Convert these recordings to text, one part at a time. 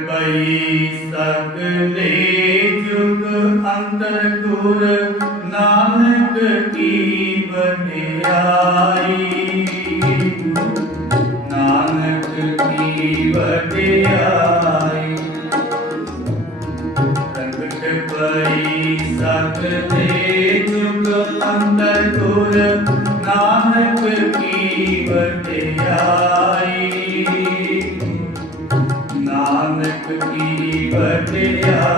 ਬਈ ਸਕਲੇ ਜੁਗ ਅੰਤਰ ਗੁਰ ਨਾਨਕ ਕੀ ਬਨਿਆਈ ਨਾਨਕ ਕੀ ਬਨਿਆਈ ਸੰਗਤ ਬਈ ਸਕਲੇ ਜੁਗ ਗੁਰ ਨਾਨਕ ਕੀ birthday.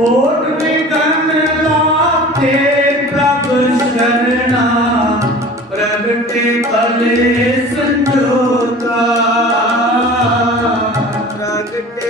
ਕੋਟ ਵਿਗਨ ਲਾਤੇ ਪ੍ਰਭ ਸਰਣਾ ਪ੍ਰਗਟੇ ਕਲੇ ਸੰਜੋਤਾ। ਪ੍ਰਗਟੇ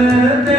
Yeah.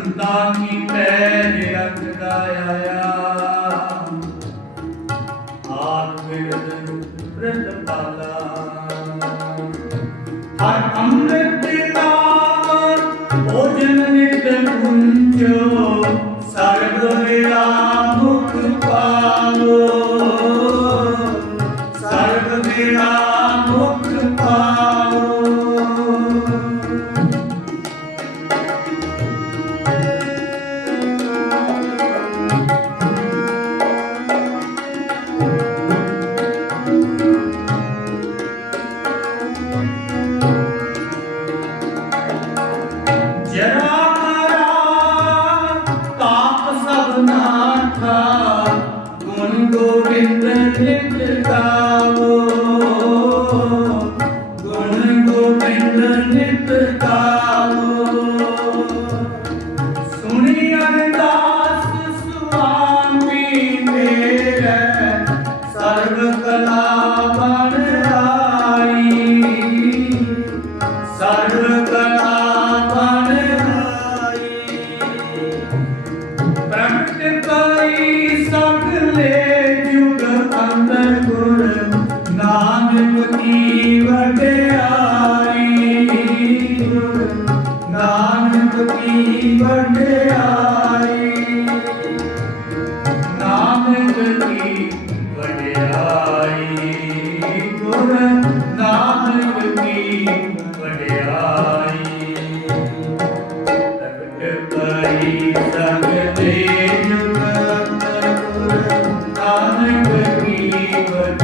ਸੰਤਾਂ ਕੀ ਪੈ ਨਿਰੰਗਦਾ ਆਇਆ? ਆਖ ਬਿਰਦ ਪ੍ਰਿਤ ਪਾਲਾ। ਹਰ ਅੰਮ੍ਰਿਤ ਨਾਮ ਭੋਜਨ ਨਿਤ ਪੁੰਜੋ, ਸਰਬ ਵੇਲਾ। Thank you.